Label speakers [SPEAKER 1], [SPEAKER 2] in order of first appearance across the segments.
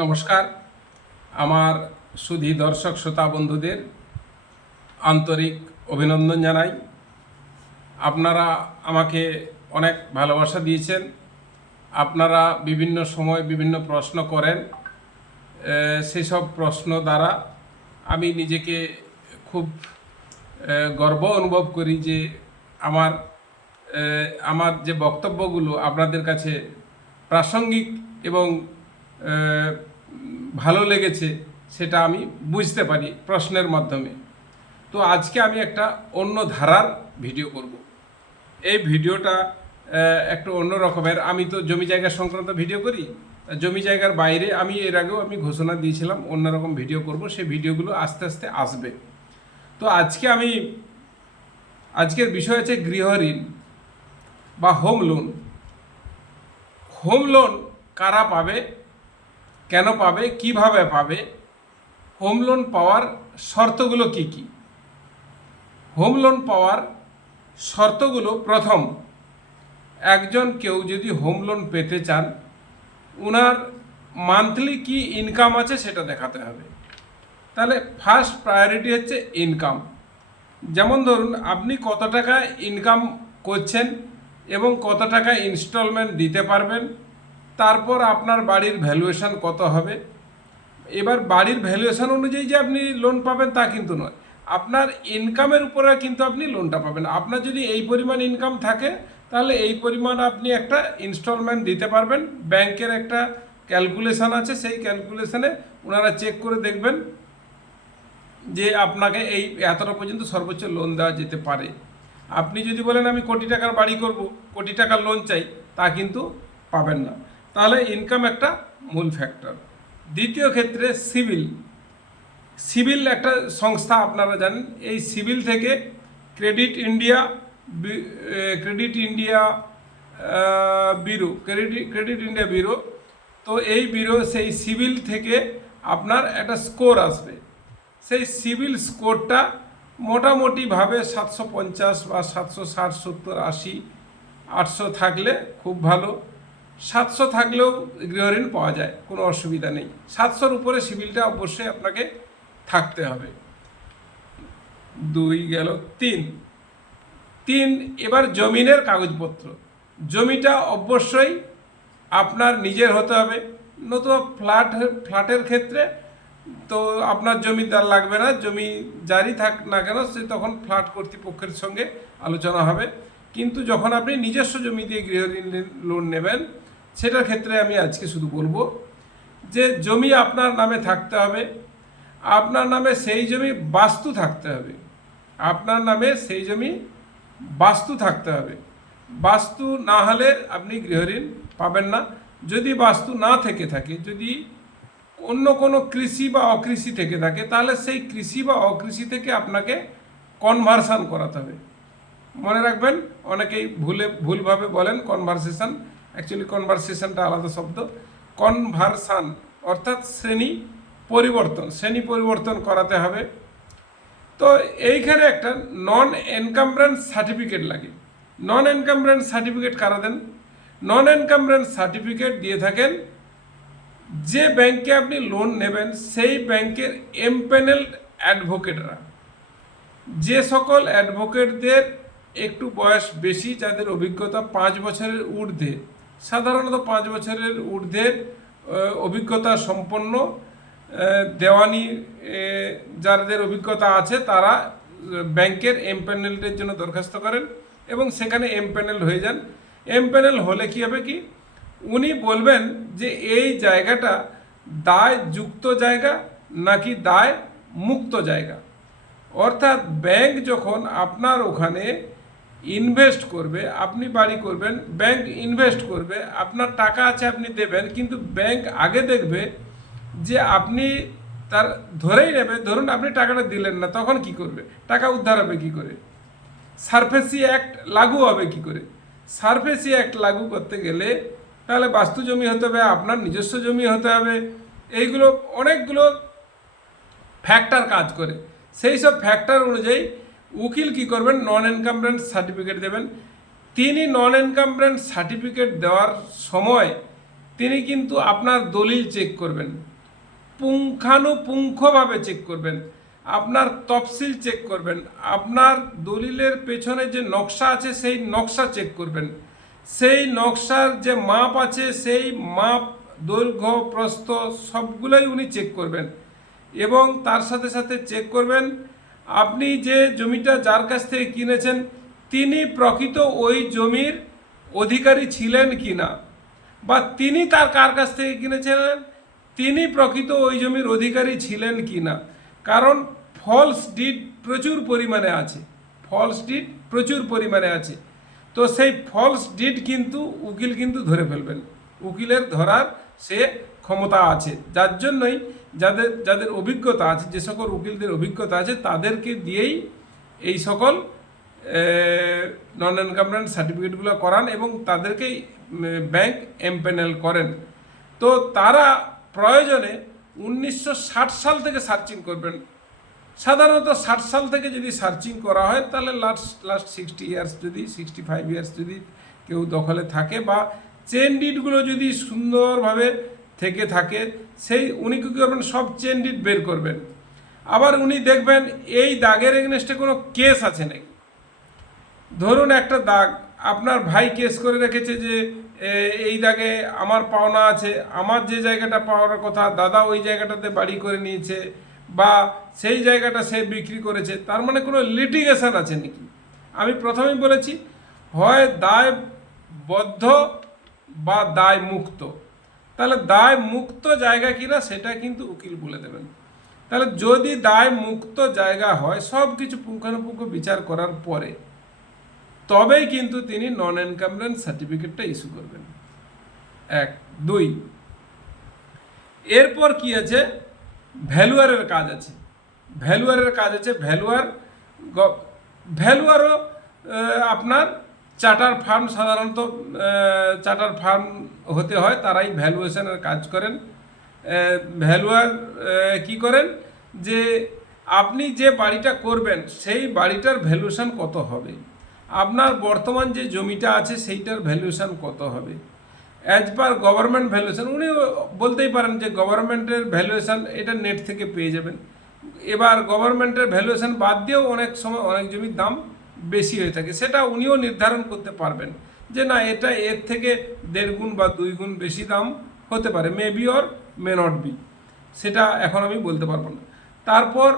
[SPEAKER 1] নমস্কার। আমার সুধি দর্শক শ্রোতা বন্ধুদের আন্তরিক অভিনন্দন জানাই। আপনারা আমাকে অনেক ভালোবাসা দিয়েছেন। আপনারা বিভিন্ন সময় বিভিন্ন প্রশ্ন করেন। সেসব প্রশ্ন দ্বারা আমি নিজেকে খুব গর্ব অনুভব করি যে আমার আমার যে বক্তব্যগুলো আপনাদের কাছে প্রাসঙ্গিক এবং ভালো লেগেছে, সেটা আমি বুঝতে পারি প্রশ্নের মাধ্যমে। তো আজকে আমি একটা অন্য ধারার ভিডিও করব। এই ভিডিওটা একটু অন্য রকমের। আমি তো জমি জায়গা সংক্রান্ত ভিডিও করি। জমি জায়গার বাইরে আমি এর আগেও আমি ঘোষণা দিয়েছিলাম অন্যরকম ভিডিও করব, সেই ভিডিওগুলো আস্তে আস্তে আসবে। তো আজকে আমি, আজকের বিষয় আছে গৃহ ঋণ বা হোম লোন হোম লোন কারা পাবে? কেন পাবে, কীভাবে পাবে হোম লোন পাওয়ার শর্তগুলো কি কি? হোম লোন পাওয়ার শর্তগুলো প্রথম, একজন কেউ যদি হোম লোন পেতে চান ওনার মান্থলি কি ইনকাম আছে সেটা দেখাতে হবে। তাহলে ফার্স্ট প্রায়োরিটি হচ্ছে ইনকাম যেমন ধরুন, আপনি কত টাকা ইনকাম করছেন এবং কত টাকা ইনস্টলমেন্ট দিতে পারবেন তারপর আপনার বাড়ির ভ্যালুয়েশান কত হবে? এবার বাড়ির ভ্যালুয়েশান অনুযায়ী যে আপনি লোন পাবেন তা কিন্তু নয়। আপনার ইনকামের উপরে কিন্তু আপনি লোনটা পাবেন। আপনার যদি এই পরিমাণ ইনকাম থাকে, তাহলে এই পরিমাণ আপনি একটা ইনস্টলমেন্ট দিতে পারবেন। ব্যাংকের একটা ক্যালকুলেশন আছে, সেই ক্যালকুলেশানে ওনারা চেক করে দেখবেন যে আপনাকে এই এতটা পর্যন্ত সর্বোচ্চ লোন দেওয়া যেতে পারে। আপনি যদি বলেন, আমি কোটি টাকার বাড়ি করব, কোটি টাকার লোন চাই, তা কিন্তু পাবেন না। তাহলে ইনকাম একটা মূল ফ্যাক্টর দ্বিতীয় ক্ষেত্রে সিভিল সিভিল একটা সংস্থা আপনারা জানেন, এই সিভিল থেকে credit India credit India bureau credit credit India bureau তো এই ব্যুরো সেই সিভিল থেকে আপনার একটা স্কোর আসবে। সেই সিভিল স্কোরটা মোটামুটিভাবে সাতশো পঞ্চাশ বা সাতশো ষাট, সত্তর, আশি, আটশো থাকলে খুব ভালো। সাতশো থাকলেও গৃহঋণ পাওয়া যায়, কোনো অসুবিধা নেই। সাতশোর উপরে সিভিলটা অবশ্যই আপনাকে থাকতে হবে। দুই গেল তিন। তিন, এবার জমিনের কাগজপত্র। জমিটা অবশ্যই আপনার নিজের হতে হবে, নতুবা ফ্ল্যাট, ফ্ল্যাটের ক্ষেত্রে তো আপনার জমিদার লাগবে না, জমি জারি থাক না কেন, সে তখন ফ্ল্যাট কর্তৃপক্ষের সঙ্গে আলোচনা হবে। কিন্তু যখন আপনি নিজস্ব জমি দিয়ে গৃহঋণ লোন নেবেন সেটার ক্ষেত্রে আমি আজকে শুধু বলব যে জমি আপনার নামে থাকতে হবে, আপনার নামে সেই জমি বাস্তু থাকতে হবে, আপনার নামে সেই জমি বাস্তু থাকতে হবে। বাস্তু না হলে আপনি গৃহঋণ পাবেন না। যদি বাস্তু না থেকে থাকে, যদি অন্য কোনো কৃষি বা অকৃষি থেকে থাকে, তাহলে সেই কৃষি বা অকৃষি থেকে আপনাকে কনভার্সান করাতে হবে। মনে রাখবেন, অনেকেই ভুলে, ভুলভাবে বলেন কনভারসেশন অ্যাকচুয়ালি কনভারসেশনটা আলাদা শব্দ। কনভারসান অর্থাৎ শ্রেণি পরিবর্তন। শ্রেণি পরিবর্তন করাতে হবে। তো এইখানে একটা নন এনকামব্রেন্স সার্টিফিকেট লাগে। নন এনকামব্রেন্স সার্টিফিকেট কারা দেন? নন এনকামব্রেন্স সার্টিফিকেট দিয়ে থাকেন, যে ব্যাংকে আপনি লোন নেবেন, সেই ব্যাংকের এমপ্যানেলড অ্যাডভোকেটরা যে সকল অ্যাডভোকেটদের একটু বয়স বেশি, যাদের অভিজ্ঞতা পাঁচ বছরের ঊর্ধ্বে সাধারণত পাঁচ বছরের ঊর্ধ্বের অভিজ্ঞতা সম্পন্ন দেওয়ানি যাদের অভিজ্ঞতা আছে তারা ব্যাংকের এমপ্যানেলের জন্য দরখাস্ত করেন এবং সেখানে এমপ্যানেল হয়ে যান। এমপ্যানেল হলে কি হবে কি? উনি বলবেন যে এই জায়গাটা দায় যুক্ত জায়গা নাকি দায় মুক্ত জায়গা। অর্থাৎ ব্যাংক যখন আপনার ওখানে ইনভেস্ট করবে, আপনি বাড়ি করবেন ব্যাংক ইনভেস্ট করবে, আপনার টাকা আছে আপনি দেবেন, কিন্তু ব্যাংক আগে দেখবে যে আপনি তার ধরেই নেবে, ধরুন আপনি টাকাটা দিলেন না, তখন কি করবে? টাকা উদ্ধার হবে কি করে? সারফেসি অ্যাক্ট লাগু হবে কি করে? সারফেসি অ্যাক্ট লাগু করতে গেলে তাহলে বাস্তু জমি হতে হবে, আপনার নিজস্ব জমি হতে হবে, এইগুলো অনেকগুলো ফ্যাক্টর কাজ করে। সেই সব ফ্যাক্টর অনুযায়ী উকিল কি করবেন? নন এনকামব্রেন্স সার্টিফিকেট দেবেন। তিনি নন এনকামব্রেন্স সার্টিফিকেট দেওয়ার সময় তিনি কিন্তু আপনার দলিল চেক করবেন। পুঙ্খানুপুঙ্খভাবে চেক করবেন। আপনার তফসিল চেক করবেন। আপনার দলিলের পেছনে যে নকশা আছে, সেই নকশা চেক করবেন। সেই নকশার যে মাপ আছে, সেই মাপ, দৈর্ঘ্য, প্রস্থ সবগুলোই উনি চেক করবেন। এবং তার সাথে সাথে চেক করবেন আপনি যে জমিটা যার কাছ থেকে কিনেছেন, তিনি প্রকৃত ওই জমির অধিকারী ছিলেন কি না বা তিনি তার কার কাছ থেকে কিনেছিলেন? তিনি প্রকৃত ওই জমির অধিকারী ছিলেন কি না কারণ ফলস ডিড প্রচুর পরিমাণে আছে। ফলস ডিড প্রচুর পরিমাণে আছে। তো সেই ফলস ডিড কিন্তু উকিল কিন্তু ধরে ফেলবেন। উকিলের ধরার সে ক্ষমতা আছে। যার জন্যই যাদের যাদের অভিজ্ঞতা আছে, যে সকল উকিলদের অভিজ্ঞতা আছে, তাদেরকে দিয়েই এই সকল নন এনকামরেন্ট সার্টিফিকেটগুলো করান এবং তাদেরকেই ব্যাংক এমপ্যানেল করেন। তো তারা প্রয়োজনে উনিশশো ষাট সাল থেকে সার্চিং করবেন। সাধারণত ষাট সাল থেকে যদি সার্চিং করা হয়, তাহলে লাস্ট লাস্ট সিক্সটি ইয়ার্স যদি সিক্সটি ফাইভ ইয়ার্স যদি কেউ দখলে থাকে বা চেন ডিটগুলো যদি সুন্দরভাবে থেকে থাকে, সেই উনি কী করবেন? সব চেন ডিট বের করবেন। আবার উনি দেখবেন এই দাগের এগেনস্টে কোনো কেস আছে নাকি? ধরুন একটা দাগ, আপনার ভাই কেস করে রেখেছে যে এই দাগে আমার পাওনা আছে, আমার যে জায়গাটা পাওয়ার কথা দাদা ওই জায়গাটাতে বাড়ি করে নিয়েছে, বা সেই জায়গাটা সে বিক্রি করেছে, তার মানে কোনো লিটিগেশন আছে নাকি? আমি প্রথমেই বলেছি, হয় দায়বদ্ধ বা দায় মুক্ত তাহলে দায় মুক্ত জায়গা কিনা সেটা কিন্তু উকিল বলে দেবেন। তাহলে যদি দায় মুক্ত জায়গা হয়, সব কিছু পুঙ্খানুপুঙ্খ বিচার করার পরে, তবেই কিন্তু তিনি নন এনকামরেন্স সার্টিফিকেটটা ইস্যু করবেন। এক, দুই, এরপর কি আছে? ভ্যালুয়ারের কাজ আছে। ভ্যালুয়ারের কাজ আছে, ভ্যালুয়ার ভ্যালুয়ারও আপনার চার্টার ফার্ম সাধারণত চার্টার ফার্ম হতে হয়, তারাই ভ্যালুয়েশনের কাজ করেন। ভ্যালুয়ার কি করেন যে, আপনি যে বাড়িটা করবেন, সেই বাড়িটার ভ্যালুয়েশন কত হবে? আপনার বর্তমান যে জমিটা আছে, সেইটার ভ্যালুয়েশন কত হবে? অ্যাজ পার গভর্নমেন্ট ভ্যালুয়েশন উনি বলতেই পারেন যে গভর্নমেন্টের ভ্যালুয়েশন এটা নেট থেকে পেয়ে যাবেন। এবার গভর্নমেন্টের ভ্যালুয়েশন বাদ দিয়েও অনেক সময় অনেক জমির দাম বেশি হয়ে থাকে। সেটা উনিও নির্ধারণ করতে পারবেন যে না, এটা এর থেকে দেড় গুণ বা দুই গুণ বেশি দাম হতে পারে may be or may not be সেটা এখন আমি বলতে পারব না। তারপর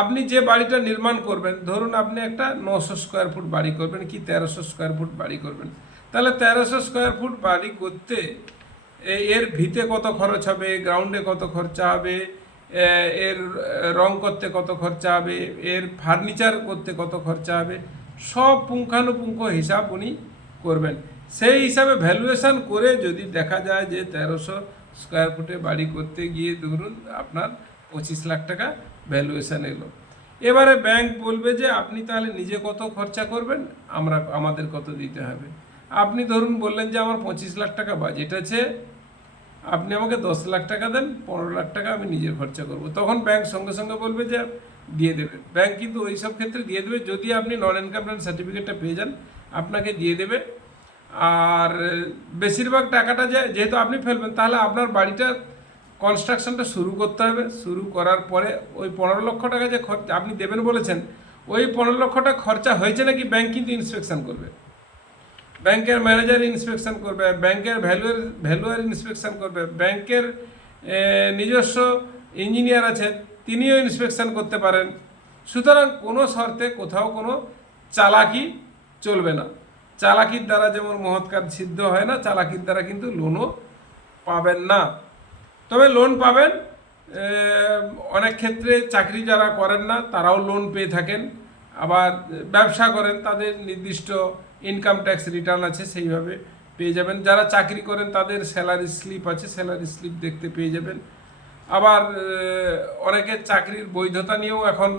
[SPEAKER 1] আপনি যে বাড়িটা নির্মাণ করবেন, ধরুন আপনি একটা নশো স্কোয়ার ফুট বাড়ি করবেন কি তেরোশো স্কোয়ার ফুট বাড়ি করবেন? তাহলে তেরোশো স্কোয়ার ফুট বাড়ি করতে এর ভিতে কত খরচ হবে গ্রাউন্ডে কত খরচা হবে এর রং করতে কত খরচা হবে, এর ফার্নিচার করতে কত খরচা হবে, সব পুঙ্খানুপুঙ্খ হিসাব উনি করবেন। সেই হিসাবে ভ্যালুয়েশন করে যদি দেখা যায় যে তেরোশো স্কোয়ার ফুটে বাড়ি করতে গিয়ে ধরুন আপনার পঁচিশ লাখ টাকা ভ্যালুয়েশন এলো। এবারে ব্যাংক বলবে যে, আপনি তাহলে নিজে কত খরচা করবেন? আমরা, আমাদের কত দিতে হবে? আপনি ধরুন বললেন যে, আমার পঁচিশ লাখ টাকা বাজেট আছে আপনি আমাকে দশ লাখ টাকা দেন, পনেরো লাখ টাকা আমি নিজের খরচা করব। তখন ব্যাংক সঙ্গে সঙ্গে বলবে যে, দিয়ে দেবে। ব্যাংক কিন্তু ওই সব ক্ষেত্রে দিয়ে দেবে। যদি আপনি নন ইনকাম সার্টিফিকেটটা পেয়ে যান, আপনাকে দিয়ে দেবে। আর বেশিরভাগ টাকাটা যে, যেহেতু আপনি ফেলবেন, তাহলে আপনার বাড়িটা কনস্ট্রাকশনটা শুরু করতে হবে। শুরু করার পরে ওই পনেরো লক্ষ টাকা যে খরচা আপনি দেবেন বলেছেন, ওই পনেরো লক্ষ টাকা খরচা হয়েছে নাকি ব্যাংক কিন্তু ইন্সপেকশন করবে? ব্যাংকের ম্যানেজার ইন্সপেকশন করবে, ব্যাংকের ভ্যালুয়ার ভ্যালুয়ার ইন্সপেকশন করবে, ব্যাংকের নিজস্ব ইঞ্জিনিয়ার আছে, তিনিও ইন্সপেকশন করতে পারেন। সুতরাং কোনো শর্তে কোথাও কোনো চালাকি চলবে না। চালাকির দ্বারা যেমন মহৎ কাজ সিদ্ধ হয় না, চালাকির দ্বারা কিন্তু লোনও পাবেন না। তবে লোন পাবেন অনেক ক্ষেত্রে চাকরি যারা করেন না, তারাও লোন পেয়ে থাকেন। আবার ব্যবসা করেন, তাদের নির্দিষ্ট ইনকাম ট্যাক্স রিটার্ন আছে, সেইভাবে পেয়ে যাবেন। যারা চাকরি করেন, তাদের স্যালারি স্লিপ আছে স্যালারি স্লিপ দেখতে পেয়ে যাবেন। আবার অনেকের চাকরির বৈধতা নিয়েও এখন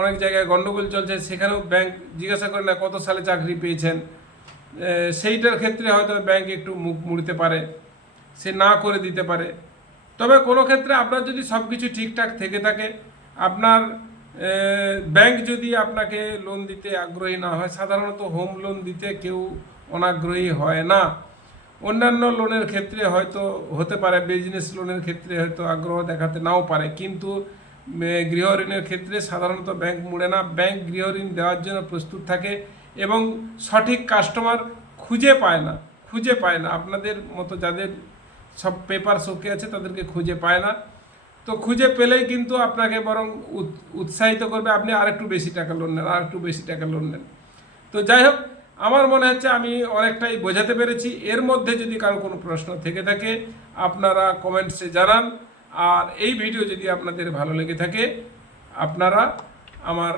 [SPEAKER 1] অনেক জায়গায় গণ্ডগোল চলছে। সেখানেও ব্যাংক জিজ্ঞাসা করে না, কত সালে চাকরি পেয়েছেন? সেইটার ক্ষেত্রে হয়তো ব্যাংক একটু মুখ মুড়তে পারে, সে না করে দিতে পারে। তবে কোনো ক্ষেত্রে আপনার যদি সব কিছু ঠিকঠাক থেকে থাকে, আপনার ব্যাংক যদি আপনাকে লোন দিতে আগ্রহী না হয়, সাধারণত হোম লোন দিতে কেউ অনাগ্রহী হয় না। অন্যান্য লোনের ক্ষেত্রে হয়তো হতে পারে বিজনেস লোনের ক্ষেত্রে হয়তো আগ্রহ দেখাতে নাও পারে। কিন্তু গৃহ ঋণের ক্ষেত্রে সাধারণত ব্যাংক মুড়ে না। ব্যাংক গৃহ ঋণ দেওয়ার জন্য প্রস্তুত থাকে এবং সঠিক কাস্টমার খুঁজে পায় না, খুঁজে পায় না। আপনাদের মতো যাদের সব পেপার শোকে আছে, তাদেরকে খুঁজে পায় না। তো খুঁজে পেলেই কিন্তু আপনাকে বরং উৎ- উৎসাহিত করবে, আপনি আরেকটু বেশি টাকা লোন নেন, আরেকটু বেশি টাকা লোন নেন। তো যাই হোক, আমার মনে হচ্ছে আমি অনেকটাই বোঝাতে পেরেছি। এর মধ্যে যদি কারও কোনো প্রশ্ন থেকে থাকে, আপনারা কমেন্টসে জানান। আর এই ভিডিও যদি আপনাদের ভালো লেগে থাকে, আপনারা আমার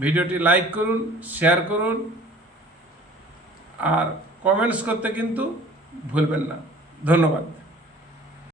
[SPEAKER 1] ভিডিওটি লাইক করুন শেয়ার করুন। আর কমেন্টস করতে কিন্তু ভুলবেন না। ধন্যবাদ।